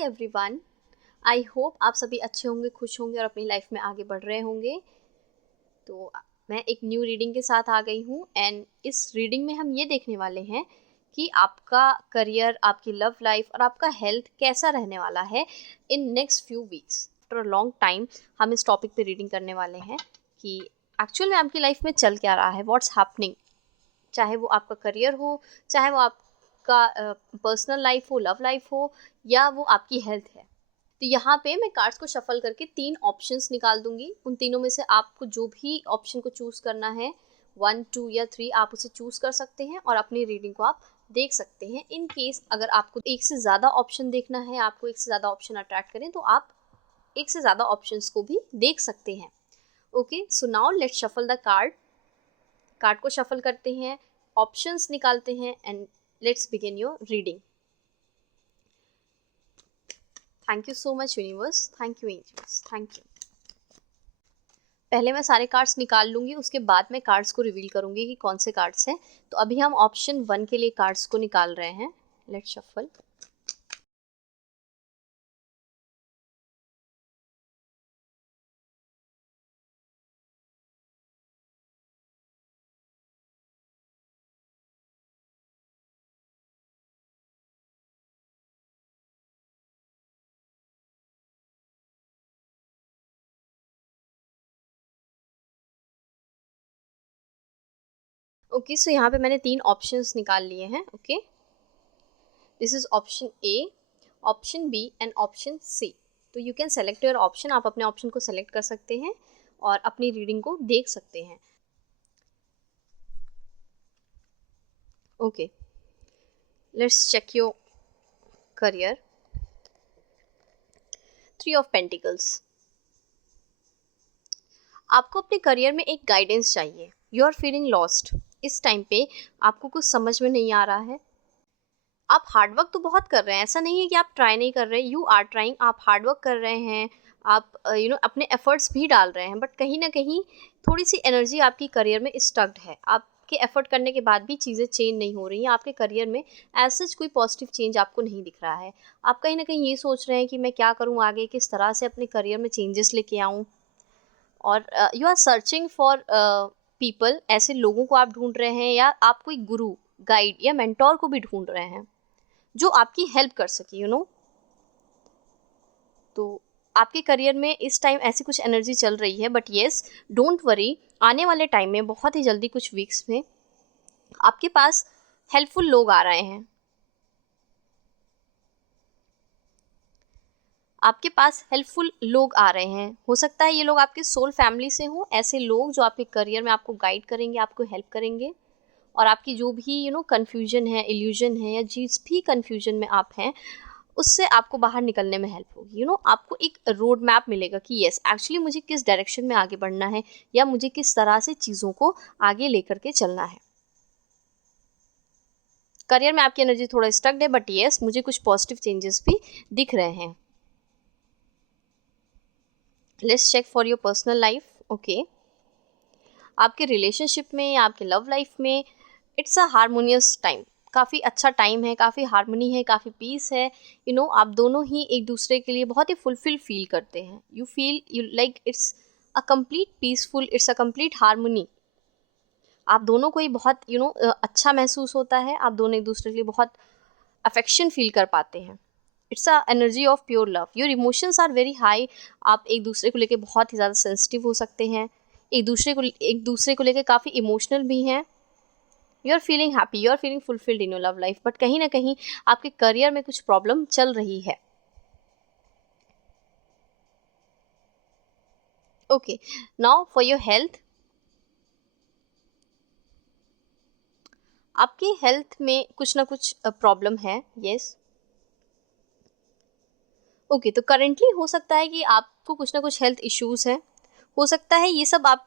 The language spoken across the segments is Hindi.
Hi everyone. आई होप आप सभी अच्छे होंगे, खुश होंगे और अपनी लाइफ में आगे बढ़ रहे होंगे। तो मैं एक न्यू रीडिंग के साथ आ गई हूँ एंड इस रीडिंग में हम ये देखने वाले हैं कि आपका करियर, आपकी लव लाइफ और आपका हेल्थ कैसा रहने वाला है in next few weeks. After a long time हम इस टॉपिक पे रीडिंग करने वाले हैं कि एक्चुअल में आपकी लाइफ में चल क्या रहा है, व्हाट्स हैपनिंग। चाहे वो आपका करियर हो, चाहे वो आपका पर्सनल लाइफ हो, लव लाइफ हो, या वो आपकी हेल्थ है। तो यहाँ पे मैं कार्ड्स को शफल करके 3 ऑप्शंस निकाल दूंगी। उन तीनों में से आपको जो भी ऑप्शन को चूज करना है, 1, 2 या 3, आप उसे चूज कर सकते हैं और अपनी रीडिंग को आप देख सकते हैं। इन केस अगर आपको एक से ज़्यादा ऑप्शन देखना है, आपको एक से ज़्यादा ऑप्शन अट्रैक्ट करें, तो आप एक से ज़्यादा ऑप्शंस को भी देख सकते हैं। Okay, so now let's shuffle the card. Card को शफल करते हैं, ऑप्शंस निकालते हैं and let's begin your reading. Thank you so much universe, thank you angels, thank you. पहले मैं सारे कार्ड्स निकाल लूंगी, उसके बाद मैं कार्ड्स को रिवील करूंगी कि कौन से कार्ड्स हैं। तो अभी हम ऑप्शन 1 के लिए कार्ड्स को निकाल रहे हैं। Let's shuffle. ओके, सो यहाँ पे मैंने 3 ऑप्शंस निकाल लिए हैं। Okay, this is option A, option B and option C. तो you can select your option. आप अपने ऑप्शन को सेलेक्ट कर सकते हैं और अपनी रीडिंग को देख सकते हैं। Okay, let's check your career. 3 of pentacles. आपको अपने करियर में एक गाइडेंस चाहिए। You are feeling lost. इस टाइम पे आपको कुछ समझ में नहीं आ रहा है। आप हार्डवर्क तो बहुत कर रहे हैं, ऐसा नहीं है कि आप ट्राई नहीं कर रहे, यू आर ट्राइंग। आप हार्डवर्क कर रहे हैं, आप अपने एफर्ट्स भी डाल रहे हैं, बट कहीं ना कहीं थोड़ी सी एनर्जी आपकी करियर में स्टक्ड है। आपके एफर्ट करने के बाद भी चीज़ें चेंज नहीं हो रही हैं आपके करियर में। एज सच कोई पॉजिटिव चेंज आपको नहीं दिख रहा है। आप कहीं ना कहीं ये सोच रहे हैं कि मैं क्या करूँ आगे, किस तरह से अपने करियर में चेंजेस लेके आऊँ। और you are searching for people. ऐसे लोगों को आप ढूंढ रहे हैं, या आप कोई गुरु, गाइड या मेंटोर को भी ढूंढ रहे हैं जो आपकी हेल्प कर सके, तो आपके करियर में इस टाइम ऐसी कुछ एनर्जी चल रही है। बट येस, डोंट वरी, आने वाले टाइम में बहुत ही जल्दी, कुछ वीक्स में आपके पास हेल्पफुल लोग आ रहे हैं। आपके पास हेल्पफुल लोग आ रहे हैं। हो सकता है ये लोग आपके सोल फैमिली से हों, ऐसे लोग जो आपके करियर में आपको गाइड करेंगे, आपको हेल्प करेंगे और आपकी जो भी कन्फ्यूजन है, इल्यूजन है, या जिस भी कन्फ्यूजन में आप हैं, उससे आपको बाहर निकलने में हेल्प होगी। आपको एक रोड मैप मिलेगा कि यस, एक्चुअली मुझे किस डायरेक्शन में आगे बढ़ना है, या मुझे किस तरह से चीज़ों को आगे लेकर के चलना है। करियर में आपकी एनर्जी थोड़ा स्टक्ड है, बट यस, मुझे कुछ पॉजिटिव चेंजेस भी दिख रहे हैं। Let's check for your personal life. Okay, आपके रिलेशनशिप में या आपके लव लाइफ में इट्स अ हारमोनियस टाइम। काफ़ी अच्छा टाइम है, काफ़ी हारमोनी है, काफ़ी पीस है। आप दोनों ही एक दूसरे के लिए बहुत ही फुलफिल फील करते हैं। You feel you like it's a complete peaceful, it's a complete harmony. आप दोनों को ही बहुत अच्छा महसूस होता है। आप दोनों एक दूसरे के लिए बहुत अफेक्शन फील कर पाते हैं। It's a energy of pure love. Your emotions are very high. आप एक दूसरे को लेकर बहुत ही ज़्यादा सेंसिटिव हो सकते हैं। एक दूसरे को लेकर काफ़ी इमोशनल भी हैं। You are feeling happy, you are feeling fulfilled in your love life, but कहीं ना कहीं आपके करियर में कुछ प्रॉब्लम चल रही है। Okay, now for your health. आपके हेल्थ में कुछ ना कुछ प्रॉब्लम है। यस, ओके, तो करेंटली हो सकता है कि आपको कुछ ना कुछ हेल्थ इश्यूज हैं। हो सकता है ये सब आप,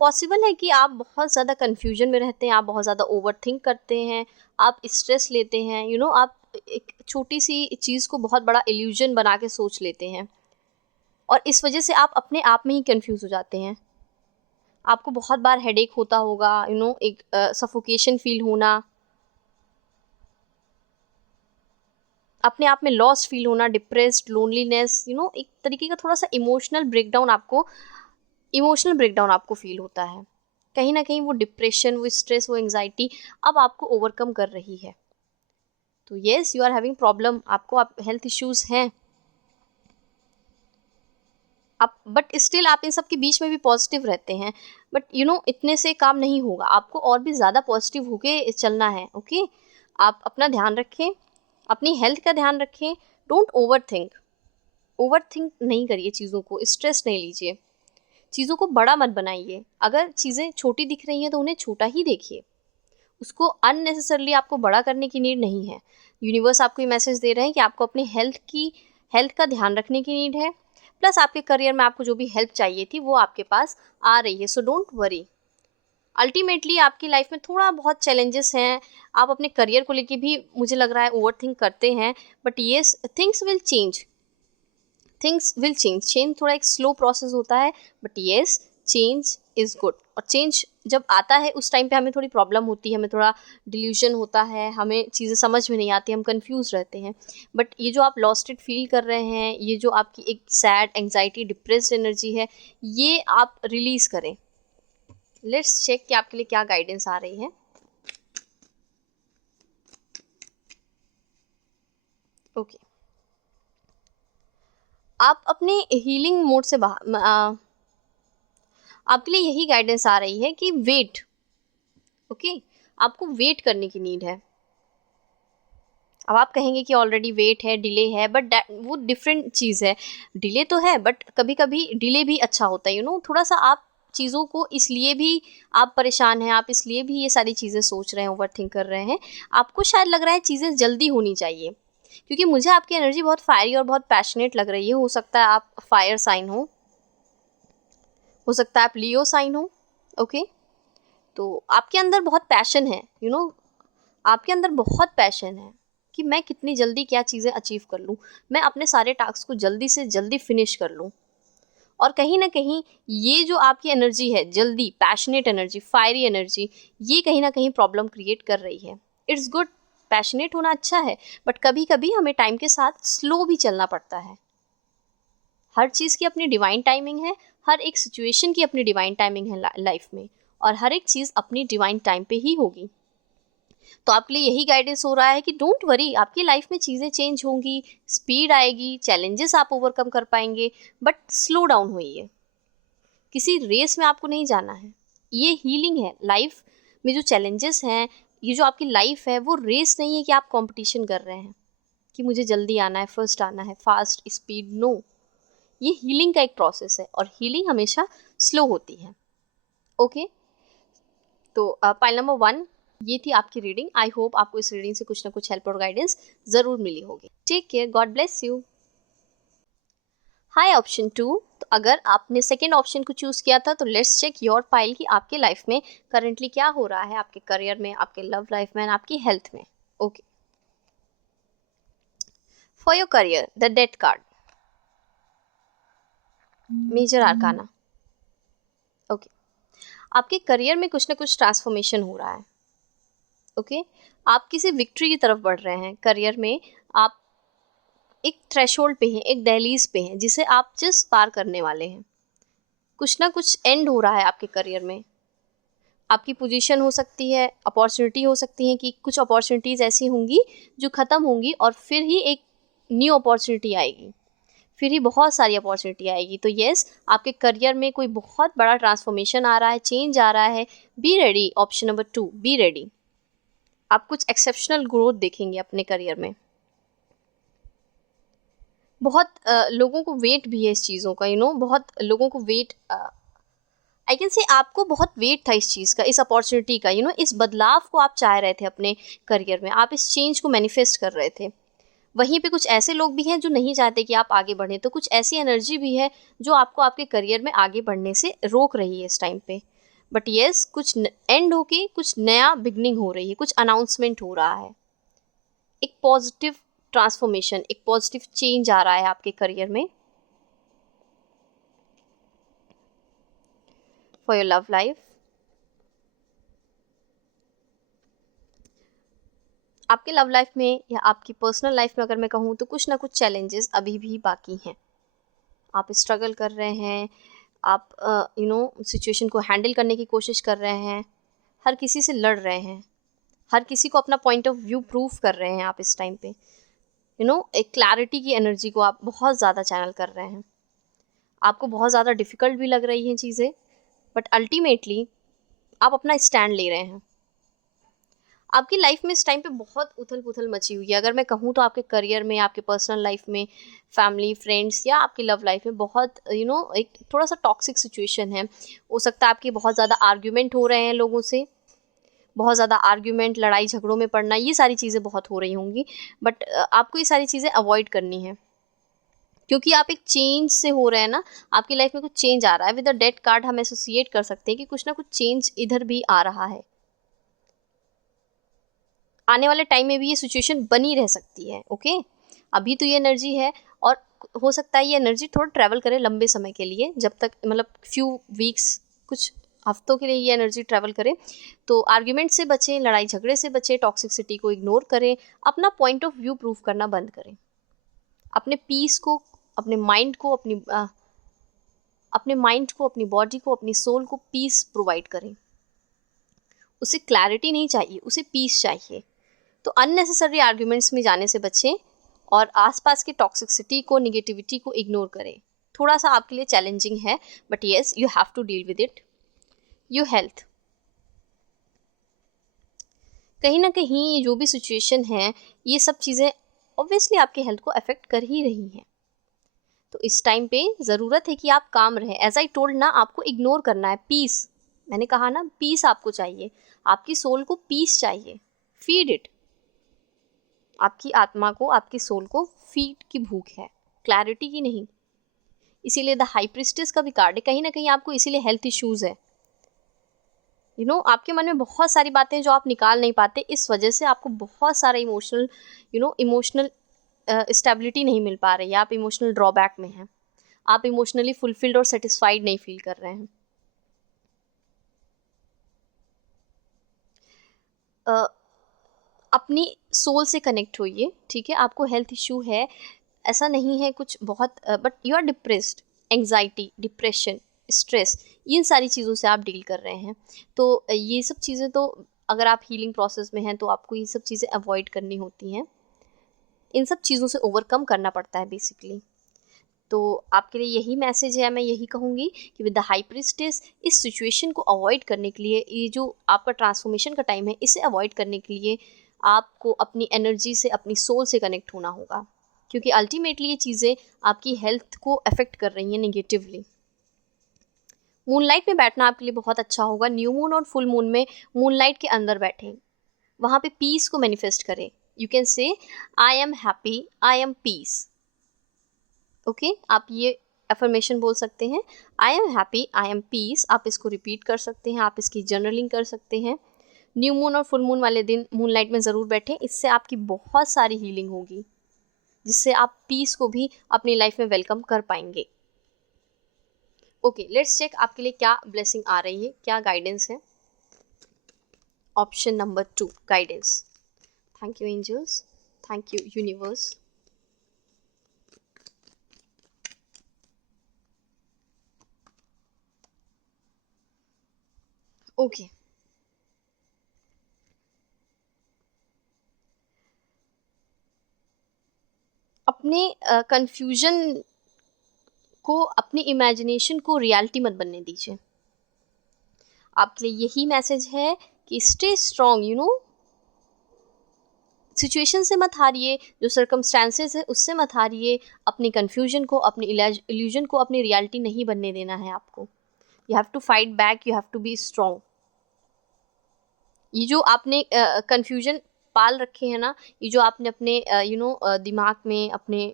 पॉसिबल है कि आप बहुत ज़्यादा कन्फ्यूजन में रहते हैं, आप बहुत ज़्यादा ओवर थिंक करते हैं, आप स्ट्रेस लेते हैं। आप एक छोटी सी चीज़ को बहुत बड़ा इल्यूजन बना के सोच लेते हैं, और इस वजह से आप अपने आप में ही कंफ्यूज हो जाते हैं। आपको बहुत बार हेडेक होता होगा, एक सफोकेशन फील होना। अपने आप में लॉस्ट फील होना, डिप्रेस्ड, लोनलीनेस, एक तरीके का थोड़ा सा इमोशनल ब्रेकडाउन आपको फील होता है। कहीं ना कहीं वो डिप्रेशन, वो स्ट्रेस, वो एंजाइटी अब आपको ओवरकम कर रही है। तो yes, you are having problem, आप हेल्थ इश्यूज हैं। आप बट स्टिल आप इन सब के बीच में भी पॉजिटिव रहते हैं। बट इतने से काम नहीं होगा, आपको और भी ज़्यादा पॉजिटिव होके चलना है। ओके, आप अपना ध्यान रखें, अपनी हेल्थ का ध्यान रखें। डोंट ओवर थिंक नहीं करिए चीज़ों को, स्ट्रेस नहीं लीजिए, चीज़ों को बड़ा मत बनाइए। अगर चीज़ें छोटी दिख रही हैं तो उन्हें छोटा ही देखिए, उसको अननेसेसरली आपको बड़ा करने की नीड नहीं है। यूनिवर्स आपको ये मैसेज दे रहे हैं कि आपको अपनी हेल्थ का ध्यान रखने की नीड है। प्लस आपके करियर में आपको जो भी हेल्प चाहिए थी वो आपके पास आ रही है, सो डोंट वरी। अल्टीमेटली आपकी लाइफ में थोड़ा बहुत चैलेंजेस हैं, आप अपने करियर को लेके भी मुझे लग रहा है ओवर थिंक करते हैं, but yes, things will change. Change थोड़ा एक स्लो प्रोसेस होता है, but yes, change is good. और चेंज जब आता है उस टाइम पे हमें थोड़ी प्रॉब्लम होती है, हमें थोड़ा डिल्यूजन होता है, हमें चीज़ें समझ में नहीं आती, हम कंफ्यूज रहते हैं। बट ये जो आप लॉस्टेड फील कर रहे हैं, ये जो आपकी एक सैड, एंग्जाइटी, डिप्रेस्ड एनर्जी है, ये आप रिलीज करें। लेट्स चेक कि आपके लिए क्या गाइडेंस आ रही है। ओके, आप अपने हीलिंग मोड से बाहर, आपके लिए यही गाइडेंस आ रही है कि वेट। ओके, आपको वेट करने की नीड है। अब आप कहेंगे कि ऑलरेडी वेट है, डिले है, बट वो डिफरेंट चीज़ है। डिले तो है, बट कभी कभी डिले भी अच्छा होता है। थोड़ा सा आप चीज़ों को इसलिए भी आप परेशान हैं, आप इसलिए भी ये सारी चीज़ें सोच रहे हैं, ओवर थिंक कर रहे हैं। आपको शायद लग रहा है चीज़ें जल्दी होनी चाहिए, क्योंकि मुझे आपकी एनर्जी बहुत फायरी और बहुत पैशनेट लग रही है। हो सकता है आप फायर साइन हो सकता है आप लियो साइन हो। ओके, तो आपके अंदर बहुत पैशन है, आपके अंदर बहुत पैशन है कि मैं कितनी जल्दी क्या चीज़ें अचीव कर लूँ, मैं अपने सारे टास्क को जल्दी से जल्दी फिनिश कर लूँ। और कहीं ना कहीं ये जो आपकी एनर्जी है, जल्दी, पैशनेट एनर्जी, फायरी एनर्जी, ये कहीं ना कहीं प्रॉब्लम क्रिएट कर रही है। इट्स गुड, पैशनेट होना अच्छा है, बट कभी कभी हमें टाइम के साथ स्लो भी चलना पड़ता है। हर चीज़ की अपनी डिवाइन टाइमिंग है, हर एक सिचुएशन की अपनी डिवाइन टाइमिंग है लाइफ में, और हर एक चीज़ अपनी डिवाइन टाइम पे ही होगी। तो आपके लिए यही गाइडेंस हो रहा है कि डोंट वरी, आपकी लाइफ में चीज़ें चेंज होंगी, स्पीड आएगी, चैलेंजेस आप ओवरकम कर पाएंगे, बट स्लो डाउन होइए। किसी रेस में आपको नहीं जाना है, ये हीलिंग है। लाइफ में जो चैलेंजेस हैं, ये जो आपकी लाइफ है, वो रेस नहीं है कि आप कंपटीशन कर रहे हैं कि मुझे जल्दी आना है, फर्स्ट आना है, फास्ट स्पीड, नो। ये हीलिंग का एक प्रोसेस है, और हीलिंग हमेशा स्लो होती है। ओके, तो पाइल नंबर 1, ये थी आपकी रीडिंग। आई होप आपको इस रीडिंग से कुछ ना कुछ हेल्प और गाइडेंस जरूर मिली होगी। Take care, God bless you. Hi option 2, तो अगर आपने सेकेंड ऑप्शन को चूज किया था, तो लेट्स चेक योर पाइल की आपके लाइफ में करंटली क्या हो रहा है, आपके करियर में, आपके लव लाइफ में, आपकी हेल्थ में। Okay, for your career, the death card, major arcana. Okay, आपके करियर में कुछ ना कुछ ट्रांसफॉर्मेशन हो रहा है। ओके, आप किसी विक्ट्री की तरफ बढ़ रहे हैं करियर में। आप एक थ्रेशोल्ड पे हैं, एक दहलीज पे हैं, जिसे आप जस्ट पार करने वाले हैं। कुछ ना कुछ एंड हो रहा है आपके करियर में। आपकी पोजीशन हो सकती है, अपॉर्चुनिटी हो सकती है कि कुछ अपॉर्चुनिटीज़ ऐसी होंगी जो ख़त्म होंगी, और फिर ही एक न्यू अपॉर्चुनिटी आएगी, फिर ही बहुत सारी अपॉर्चुनिटी आएगी। तो येस, आपके करियर में कोई बहुत बड़ा ट्रांसफॉर्मेशन आ रहा है, चेंज आ रहा है। Be ready, option number 2, be ready. आप कुछ एक्सेप्शनल ग्रोथ देखेंगे अपने करियर में। बहुत लोगों को वेट भी है इस चीज़ों का, बहुत लोगों को वेट, आई कैन से आपको बहुत वेट था इस चीज़ का, इस अपॉर्चुनिटी का, इस बदलाव को आप चाह रहे थे अपने करियर में, आप इस चेंज को मैनिफेस्ट कर रहे थे। वहीं पे कुछ ऐसे लोग भी हैं जो नहीं चाहते कि आप आगे बढ़ें, तो कुछ ऐसी एनर्जी भी है जो आपको आपके करियर में आगे बढ़ने से रोक रही है इस टाइम पे। बट येस, कुछ एंड होके कुछ नया बिगनिंग हो रही है, कुछ अनाउंसमेंट हो रहा है, एक पॉजिटिव ट्रांसफॉर्मेशन, एक पॉजिटिव चेंज आ रहा है आपके करियर में। फॉर योर लव लाइफ, आपके लव लाइफ में या आपकी पर्सनल लाइफ में अगर मैं कहूँ तो कुछ ना कुछ चैलेंजेस अभी भी बाकी हैं। आप स्ट्रगल कर रहे हैं, आप सिचुएशन को हैंडल करने की कोशिश कर रहे हैं, हर किसी से लड़ रहे हैं, हर किसी को अपना पॉइंट ऑफ व्यू प्रूव कर रहे हैं। आप इस टाइम पे एक क्लैरिटी की एनर्जी को आप बहुत ज़्यादा चैनल कर रहे हैं। आपको बहुत ज़्यादा डिफ़िकल्ट भी लग रही हैं चीज़ें, बट अल्टीमेटली आप अपना स्टैंड ले रहे हैं। आपकी लाइफ में इस टाइम पे बहुत उथल-पुथल मची हुई है। अगर मैं कहूँ तो आपके करियर में, आपके पर्सनल लाइफ में, फैमिली, फ्रेंड्स या आपकी लव लाइफ में बहुत एक थोड़ा-सा टॉक्सिक सिचुएशन है। हो सकता है आपके बहुत ज़्यादा आर्ग्यूमेंट हो रहे हैं लोगों से, बहुत ज़्यादा आर्ग्यूमेंट, लड़ाई झगड़ों में पड़ना, ये सारी चीज़ें बहुत हो रही होंगी। बट आपको ये सारी चीज़ें अवॉइड करनी है, क्योंकि आप एक चेंज से हो रहे हैं ना, आपकी लाइफ में कुछ चेंज आ रहा है। विद द डेथ कार्ड हम एसोसिएट कर सकते हैं कि कुछ ना कुछ चेंज इधर भी आ रहा है। आने वाले टाइम में भी ये सिचुएशन बनी रह सकती है। ओके, अभी तो ये एनर्जी है, और हो सकता है ये एनर्जी थोड़ा ट्रैवल करे लंबे समय के लिए, जब तक मतलब फ्यू वीक्स, कुछ हफ्तों के लिए ये एनर्जी ट्रैवल करे। तो आर्ग्यूमेंट से बचें, लड़ाई झगड़े से बचें, टॉक्सिसिटी को इग्नोर करें, अपना पॉइंट ऑफ व्यू प्रूव करना बंद करें, अपने पीस को, अपने माइंड को, अपनी बॉडी को, अपनी सोल को पीस प्रोवाइड करें। उसे क्लैरिटी नहीं चाहिए, उसे पीस चाहिए। तो अननेसेसरी आर्ग्यूमेंट्स में जाने से बचें और आसपास की टॉक्सिसिटी को, निगेटिविटी को इग्नोर करें। थोड़ा सा आपके लिए चैलेंजिंग है, but yes, you have to deal with it. Your health, कहीं ना कहीं ये जो भी सिचुएशन है, ये सब चीज़ें ऑब्वियसली आपके हेल्थ को अफेक्ट कर ही रही हैं। तो इस टाइम पे ज़रूरत है कि आप काम रहें। एज आई टोल्ड ना, आपको इग्नोर करना है पीस। मैंने कहा ना, पीस आपको चाहिए, आपकी सोल को पीस चाहिए। Feed it. आपकी आत्मा को, आपकी सोल को फीड की भूख है, क्लैरिटी की नहीं। इसीलिए द हाई प्रिस्टेस का भी कार्ड है। कहीं ना कहीं आपको इसीलिए हेल्थ इश्यूज है। आपके मन में बहुत सारी बातें जो आप निकाल नहीं पाते, इस वजह से आपको बहुत सारा इमोशनल स्टेबिलिटी नहीं मिल पा रही है। आप इमोशनल ड्रॉबैक में हैं, आप इमोशनली फुलफिल्ड और सेटिस्फाइड नहीं फील कर रहे हैं। अ, अपनी सोल से कनेक्ट होइए, ठीक है। आपको हेल्थ इशू है, ऐसा नहीं है कुछ बहुत, but you are depressed, anxiety, depression, stress, इन सारी चीज़ों से आप डील कर रहे हैं। तो ये सब चीज़ें तो, अगर आप हीलिंग प्रोसेस में हैं तो आपको ये सब चीज़ें अवॉइड करनी होती हैं। इन सब चीज़ों से ओवरकम करना पड़ता है बेसिकली। तो आपके लिए यही मैसेज है, मैं यही कहूँगी कि विद द हाई प्रिस्टेस, इस सिचुएशन को अवॉइड करने के लिए, ये जो आपका ट्रांसफॉर्मेशन का टाइम है, इसे अवॉइड करने के लिए आपको अपनी एनर्जी से, अपनी सोल से कनेक्ट होना होगा, क्योंकि अल्टीमेटली ये चीज़ें आपकी हेल्थ को अफेक्ट कर रही हैं नेगेटिवली। मूनलाइट में बैठना आपके लिए बहुत अच्छा होगा। न्यू मून और फुल मून में मूनलाइट के अंदर बैठें, वहाँ पे पीस को मैनिफेस्ट करें। You can say, I am happy, I am peace. Okay, आप ये अफर्मेशन बोल सकते हैं, I am happy, I am peace. आप इसको रिपीट कर सकते हैं, आप इसकी जर्नलिंग कर सकते हैं। न्यू मून और फुल मून वाले दिन मूनलाइट में ज़रूर बैठें, इससे आपकी बहुत सारी हीलिंग होगी, जिससे आप पीस को भी अपनी लाइफ में वेलकम कर पाएंगे। ओके, लेट्स चेक आपके लिए क्या ब्लेसिंग आ रही है, क्या गाइडेंस है। Option number 2, guidance. Thank you angels, thank you universe. Okay, अपने कंफ्यूजन को, अपनी इमेजिनेशन को रियलिटी मत बनने दीजिए। आपके लिए यही मैसेज है कि स्टे स्ट्रॉन्ग, सिचुएशन से मत हारिए, जो सर्कमस्टांसेस है उससे मत हारिए। अपनी कंफ्यूजन को, अपनी इल्यूजन को अपनी रियलिटी नहीं बनने देना है आपको। You have to fight back, you have to be strong. ये जो आपने कंफ्यूजन पाल रखे हैं ना, ये जो आपने अपने दिमाग में, अपने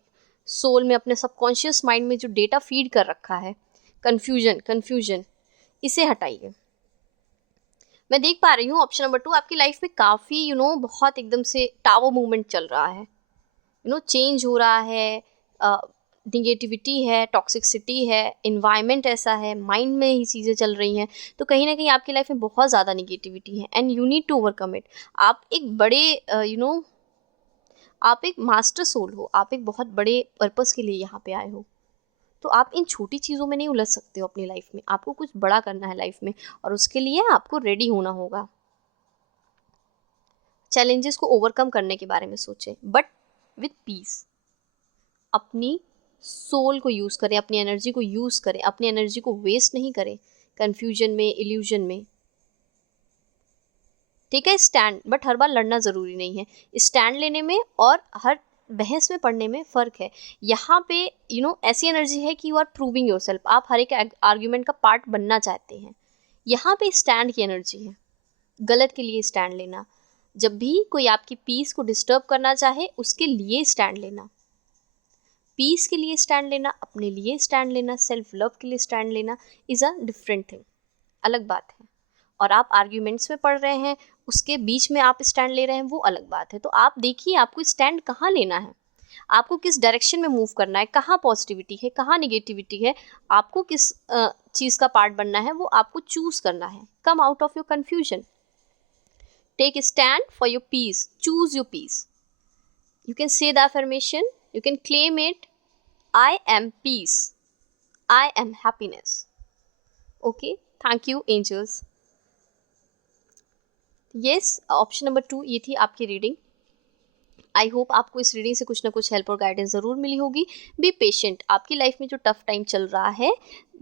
सोल में, अपने सबकॉन्शियस माइंड में जो डेटा फीड कर रखा है, कंफ्यूजन, इसे हटाइए। मैं देख पा रही हूँ ऑप्शन नंबर 2, आपकी लाइफ में काफ़ी बहुत एकदम से टावर मूवमेंट चल रहा है, चेंज हो रहा है, निगेटिविटी है, टॉक्सिसिटी है, इन्वायरमेंट ऐसा है, माइंड में ही चीज़ें चल रही हैं, तो कहीं ना कहीं आपकी लाइफ में बहुत ज़्यादा निगेटिविटी है and you need to overcome it. आप एक बड़े आप एक मास्टर सोल हो, आप एक बहुत बड़े पर्पस के लिए यहाँ पे आए हो, तो आप इन छोटी चीज़ों में नहीं उलझ सकते हो अपनी लाइफ में। आपको कुछ बड़ा करना है लाइफ में और उसके लिए आपको रेडी होना होगा। चैलेंजेस को ओवरकम करने के बारे में सोचें, बट विथ पीस। अपनी सोल को यूज़ करें, अपनी एनर्जी को यूज़ करें, अपनी एनर्जी को वेस्ट नहीं करें कन्फ्यूजन में, इल्यूजन में। ठीक है, स्टैंड, बट हर बार लड़ना ज़रूरी नहीं है। स्टैंड लेने में और हर बहस में पढ़ने में फ़र्क है। यहाँ पे ऐसी एनर्जी है कि you are proving your self, आप हर एक आर्ग्यूमेंट का पार्ट बनना चाहते हैं। यहाँ पे स्टैंड की एनर्जी है, गलत के लिए स्टैंड लेना। जब भी कोई आपकी पीस को डिस्टर्ब करना चाहे, उसके लिए स्टैंड लेना, पीस के लिए स्टैंड लेना, अपने लिए स्टैंड लेना, सेल्फ लव के लिए स्टैंड लेना इज़ अ डिफरेंट थिंग, अलग बात है। और आप आर्ग्यूमेंट्स में पढ़ रहे हैं, उसके बीच में आप स्टैंड ले रहे हैं, वो अलग बात है। तो आप देखिए आपको स्टैंड कहाँ लेना है, आपको किस डायरेक्शन में मूव करना है, कहाँ पॉजिटिविटी है, कहाँ निगेटिविटी है, आपको किस चीज़ का पार्ट बनना है, वो आपको चूज करना है। Come out of your confusion, take stand for your peace, choose your peace. You can say the affirmation, you can claim it. I am peace. I am happiness. Okay, thank you angels. Yes, option number 2 ये थी आपकी रीडिंग। आई होप आपको इस रीडिंग से कुछ ना कुछ हेल्प और गाइडेंस ज़रूर मिली होगी। बी पेशेंट, आपकी लाइफ में जो टफ टाइम चल रहा है,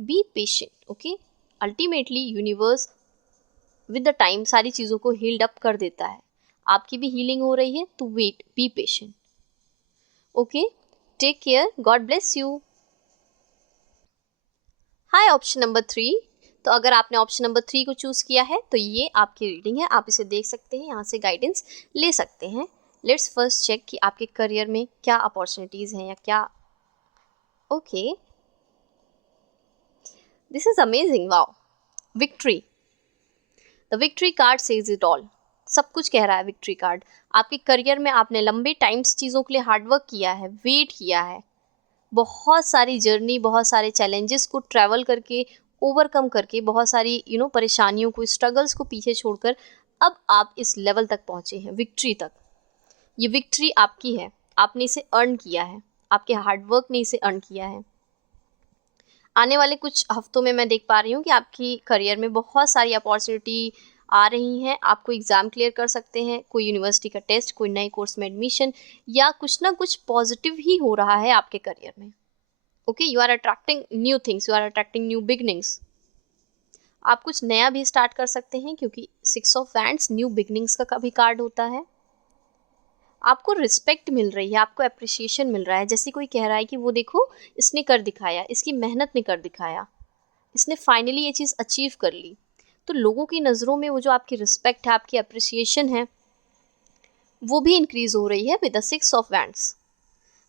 B patient. Okay, ultimately universe with the time सारी चीज़ों को हील्ड अप कर देता है। आपकी भी हीलिंग हो रही है, तो wait, be patient. Okay, take care, God bless you. Hi, option number 3। तो अगर आपने ऑप्शन नंबर 3 को चूज़ किया है तो ये आपकी रीडिंग है, आप इसे देख सकते हैं, यहाँ से गाइडेंस ले सकते हैं। लेट्स फर्स्ट चेक कि आपके करियर में क्या अपॉर्चुनिटीज़ हैं या क्या। Okay, this is amazing, wow, victory. The victory card says it all, सब कुछ कह रहा है विक्ट्री कार्ड। आपके करियर में आपने लंबे टाइम से चीज़ों के लिए हार्डवर्क किया है, वेट किया है, बहुत सारी जर्नी, बहुत सारे चैलेंजेस को ट्रैवल करके, ओवरकम करके, बहुत सारी परेशानियों को, स्ट्रगल्स को पीछे छोड़कर अब आप इस लेवल तक पहुँचे हैं, विक्ट्री तक। ये विक्ट्री आपकी है, आपने इसे अर्न किया है, आपके हार्डवर्क ने इसे अर्न किया है। आने वाले कुछ हफ्तों में मैं देख पा रही हूँ कि आपकी करियर में बहुत सारी अपॉर्चुनिटी आ रही हैं। आपको एग्ज़ाम क्लियर कर सकते हैं, कोई यूनिवर्सिटी का टेस्ट, कोई नए कोर्स में एडमिशन, या कुछ ना कुछ पॉजिटिव ही हो रहा है आपके करियर में। Okay, you are attracting new things, you are attracting new beginnings. आप कुछ नया भी स्टार्ट कर सकते हैं, क्योंकि 6 ऑफ वैंड्स न्यू बिगनिंग्स का भी कार्ड होता है। आपको रिस्पेक्ट मिल रही है, आपको अप्रिसिएशन मिल रहा है, जैसे कोई कह रहा है कि वो देखो इसने कर दिखाया, इसकी मेहनत ने कर दिखाया, इसने फाइनली ये चीज़ अचीव कर ली। तो लोगों की नज़रों में वो जो आपकी रिस्पेक्ट है, आपकी अप्रिसिएशन है, वो भी इंक्रीज हो रही है with the 6 of wands.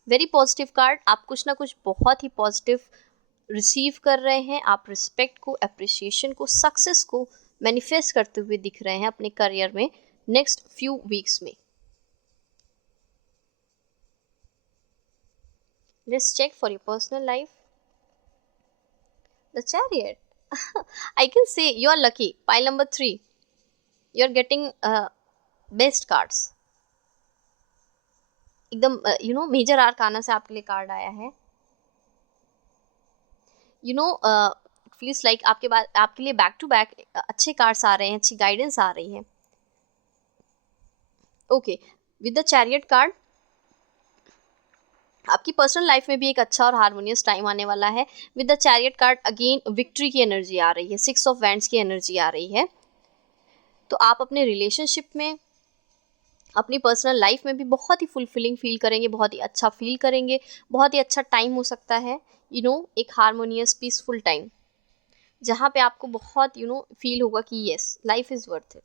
Very positive card. आप कुछ ना कुछ बहुत ही पॉजिटिव रिसीव कर रहे हैं, आप रिस्पेक्ट को, अप्रिसिएशन को, सक्सेस को मैनिफेस्ट करते हुए दिख रहे हैं अपने करियर में नेक्स्ट फ्यू वीक्स में। Let's check for your personal life. The Chariot. I can say you are lucky. Pile number 3. You are getting best cards. एकदम मेजर आर्काना से आपके लिए कार्ड आया है। फील्स लाइक आपके लिए बैक टू बैक अच्छे कार्ड्स आ रहे हैं, अच्छी गाइडेंस आ रही है। Okay, with the chariot card आपकी पर्सनल लाइफ में भी एक अच्छा और हार्मोनियस टाइम आने वाला है। With the chariot card again victory की एनर्जी आ रही है, 6 ऑफ वैंड्स की एनर्जी आ रही है। तो आप अपने रिलेशनशिप में, अपनी पर्सनल लाइफ में भी बहुत ही फुलफिलिंग फील करेंगे, बहुत ही अच्छा फील करेंगे, बहुत ही अच्छा टाइम हो सकता है। एक हार्मोनियस पीसफुल टाइम, जहाँ पे आपको बहुत फील होगा कि yes life is worth it,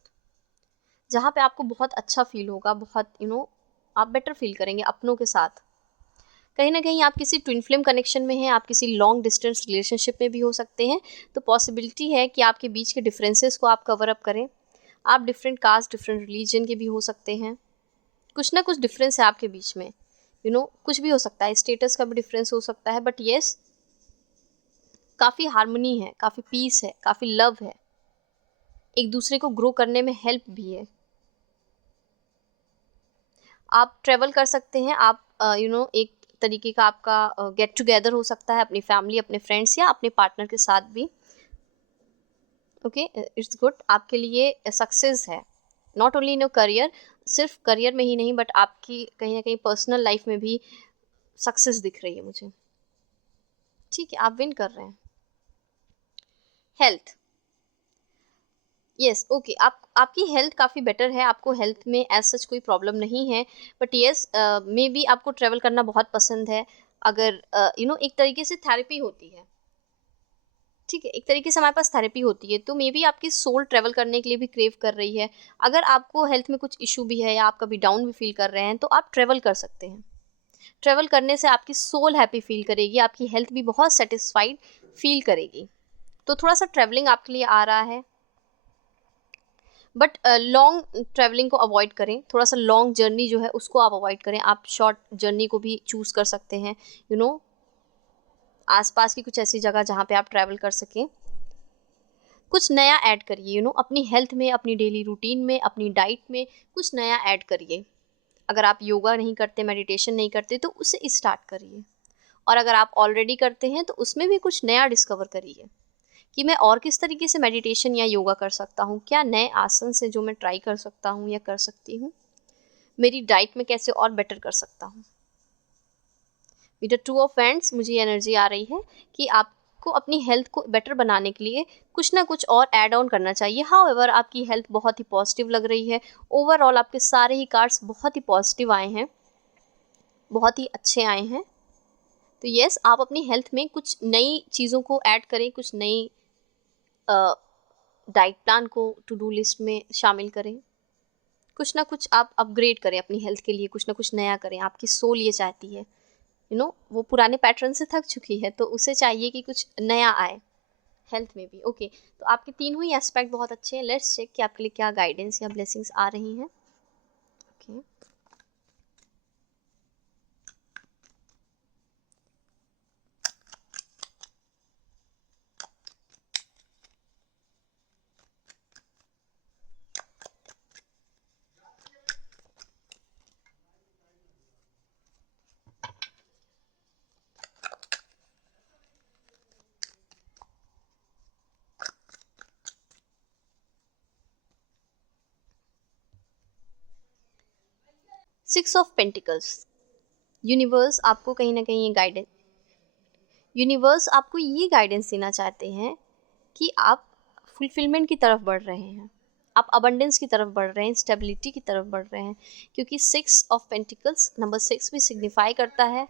जहाँ पे आपको बहुत अच्छा फील होगा, बहुत आप बेटर फील करेंगे अपनों के साथ। कहीं ना कहीं आप किसी ट्विन फ्लेम कनेक्शन में हैं, आप किसी लॉन्ग डिस्टेंस रिलेशनशिप में भी हो सकते हैं। तो पॉसिबिलिटी है कि आपके बीच के डिफरेंसेस को आप कवर अप करें। आप डिफरेंट कास्ट, डिफरेंट रिलीजन के भी हो सकते हैं, कुछ ना कुछ डिफरेंस है आपके बीच में, कुछ भी हो सकता है, स्टेटस का भी डिफरेंस हो सकता है, बट येस काफ़ी हार्मनी है, काफ़ी पीस है, काफ़ी लव है, एक दूसरे को ग्रो करने में हेल्प भी है। आप ट्रैवल कर सकते हैं, आप एक तरीके का आपका गेट टुगेदर हो सकता है अपनी फैमिली, अपने फ्रेंड्स या अपने पार्टनर के साथ भी। ओके, इट्स गुड, आपके लिए सक्सेस है, not only in your career, सिर्फ करियर में ही नहीं बट आपकी कहीं ना कहीं पर्सनल लाइफ में भी सक्सेस दिख रही है मुझे। ठीक है, आप विन कर रहे हैं। हेल्थ, यस ओके, आपकी हेल्थ काफ़ी बेटर है, आपको हेल्थ में एज सच कोई प्रॉब्लम नहीं है, बट यस मे बी आपको ट्रैवल करना बहुत पसंद है। अगर एक तरीके से थेरेपी होती है, ठीक है, एक तरीके से हमारे पास थेरेपी होती है, तो मे बी आपकी सोल ट्रैवल करने के लिए भी क्रेव कर रही है। अगर आपको हेल्थ में कुछ इशू भी है या आप कभी डाउन भी फील कर रहे हैं तो आप ट्रैवल कर सकते हैं। ट्रैवल करने से आपकी सोल हैप्पी फील करेगी, आपकी हेल्थ भी बहुत सेटिस्फाइड फील करेगी। तो थोड़ा सा ट्रैवलिंग आपके लिए आ रहा है, बट लॉन्ग ट्रैवलिंग को अवॉइड करें, थोड़ा सा लॉन्ग जर्नी जो है उसको आप अवॉइड करें, आप शॉर्ट जर्नी को भी चूज़ कर सकते हैं, आसपास की कुछ ऐसी जगह जहाँ पे आप ट्रैवल कर सकें। कुछ नया ऐड करिए, अपनी हेल्थ में, अपनी डेली रूटीन में, अपनी डाइट में कुछ नया ऐड करिए। अगर आप योगा नहीं करते, मेडिटेशन नहीं करते तो उसे स्टार्ट करिए, और अगर आप ऑलरेडी करते हैं तो उसमें भी कुछ नया डिस्कवर करिए कि मैं और किस तरीके से मेडिटेशन या योगा कर सकता हूँ, क्या नए आसन से जो मैं ट्राई कर सकता हूँ या कर सकती हूँ, मेरी डाइट में कैसे और बेटर कर सकता हूँ। विद टू ऑफ फ्रेंड्स, मुझे एनर्जी आ रही है कि आपको अपनी हेल्थ को बेटर बनाने के लिए कुछ ना कुछ और ऐड ऑन करना चाहिए। हाउएवर आपकी हेल्थ बहुत ही पॉजिटिव लग रही है, ओवरऑल आपके सारे ही कार्ड्स बहुत ही पॉजिटिव आए हैं, बहुत ही अच्छे आए हैं। तो यस, आप अपनी हेल्थ में कुछ नई चीज़ों को ऐड करें, कुछ नई डाइट प्लान को टू डू लिस्ट में शामिल करें, कुछ ना कुछ आप अपग्रेड करें अपनी हेल्थ के लिए, कुछ ना कुछ नया करें। आपकी सोल ये चाहती है, वो पुराने पैटर्न से थक चुकी है तो उसे चाहिए कि कुछ नया आए हेल्थ में भी। ओके, तो आपके तीनों ही एस्पेक्ट बहुत अच्छे हैं। लेट्स चेक कि आपके लिए क्या गाइडेंस या ब्लेसिंग्स आ रही हैं। Okay, 6 of pentacles. यूनिवर्स आपको कहीं ना कहीं ये गाइडेंस, यूनिवर्स आपको ये गाइडेंस देना चाहते हैं कि आप फुलफिलमेंट की तरफ बढ़ रहे हैं, आप अबंडेंस की तरफ बढ़ रहे हैं, स्टेबिलिटी की तरफ बढ़ रहे हैं, क्योंकि 6 ऑफ पेंटिकल्स, नंबर 6 भी सिग्निफाई करता है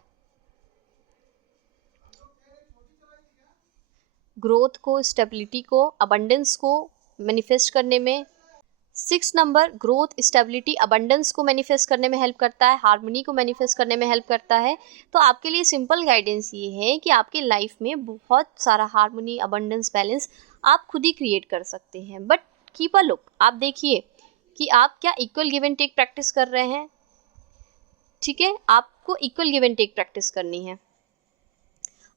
ग्रोथ को, स्टेबिलिटी को, अबंडेंस को मैनिफेस्ट करने में। 6 नंबर ग्रोथ, स्टेबिलिटी, अबंडेंस को मैनिफेस्ट करने में हेल्प करता है, हार्मनी को मैनिफेस्ट करने में हेल्प करता है। तो आपके लिए सिंपल गाइडेंस ये है कि आपके लाइफ में बहुत सारा हार्मनी, अबंडेंस, बैलेंस आप खुद ही क्रिएट कर सकते हैं। बट कीप अ लुक, आप देखिए कि आप क्या equal give and take practice कर रहे हैं। ठीक है, आपको equal give and take practice करनी है,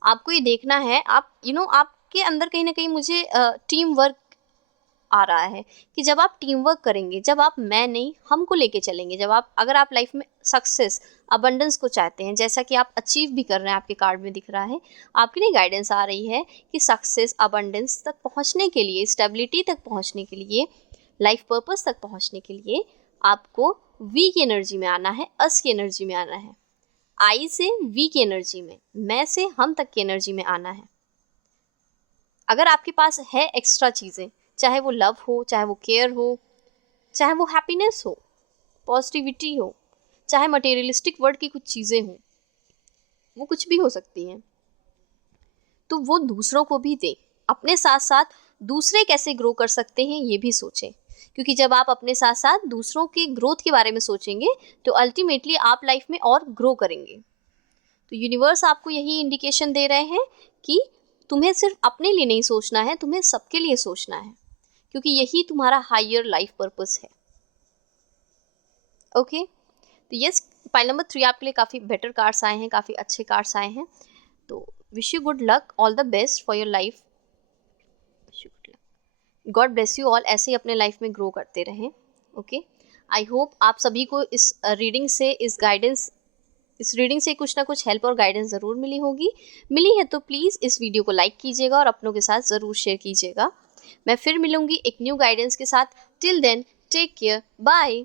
आपको ये देखना है। आप आपके अंदर कहीं ना कहीं मुझे टीम वर्क आ रहा है कि जब आप टीम वर्क करेंगे, जब आप मैं नहीं हम को लेके चलेंगे, जब आप, अगर आप लाइफ में सक्सेस, अबंडेंस को चाहते हैं, जैसा कि आप अचीव भी कर रहे हैं, आपके कार्ड में दिख रहा है, आपके लिए गाइडेंस आ रही है कि सक्सेस, अबंडेंस तक पहुंचने के लिए, स्टेबिलिटी तक पहुंचने के लिए, लाइफ पर्पस तक पहुंचने के लिए आपको वी की एनर्जी में आना है, अस की एनर्जी में आना है, आई से वी की एनर्जी में, मैं से हम तक की एनर्जी में आना है। अगर आपके पास है एक्स्ट्रा चीज़ें, चाहे वो लव हो, चाहे वो केयर हो, चाहे वो हैप्पीनेस हो, पॉजिटिविटी हो, चाहे मटेरियलिस्टिक वर्ल्ड की कुछ चीज़ें हों, वो कुछ भी हो सकती हैं, तो वो दूसरों को भी दें। अपने साथ साथ दूसरे कैसे ग्रो कर सकते हैं ये भी सोचें, क्योंकि जब आप अपने साथ साथ दूसरों के ग्रोथ के बारे में सोचेंगे तो अल्टीमेटली आप लाइफ में और ग्रो करेंगे। तो यूनिवर्स आपको यही इंडिकेशन दे रहे हैं कि तुम्हें सिर्फ अपने लिए नहीं सोचना है, तुम्हें सबके लिए सोचना है, क्योंकि यही तुम्हारा हायर लाइफ पर्पस है। ओके, तो यस, पाइल नंबर 3 आपके लिए काफ़ी बेटर कार्ड्स आए हैं, काफ़ी अच्छे कार्ड्स आए हैं। तो wish you good luck, all the best for your life. God bless you all, ऐसे ही अपने लाइफ में ग्रो करते रहें। ओके, आई होप आप सभी को इस रीडिंग से, इस रीडिंग से कुछ ना कुछ हेल्प और गाइडेंस ज़रूर मिली होगी। मिली है तो प्लीज़ इस वीडियो को लाइक कीजिएगा और अपनों के साथ ज़रूर शेयर कीजिएगा। मैं फिर मिलूंगी एक न्यू गाइडेंस के साथ। Till then take care, bye.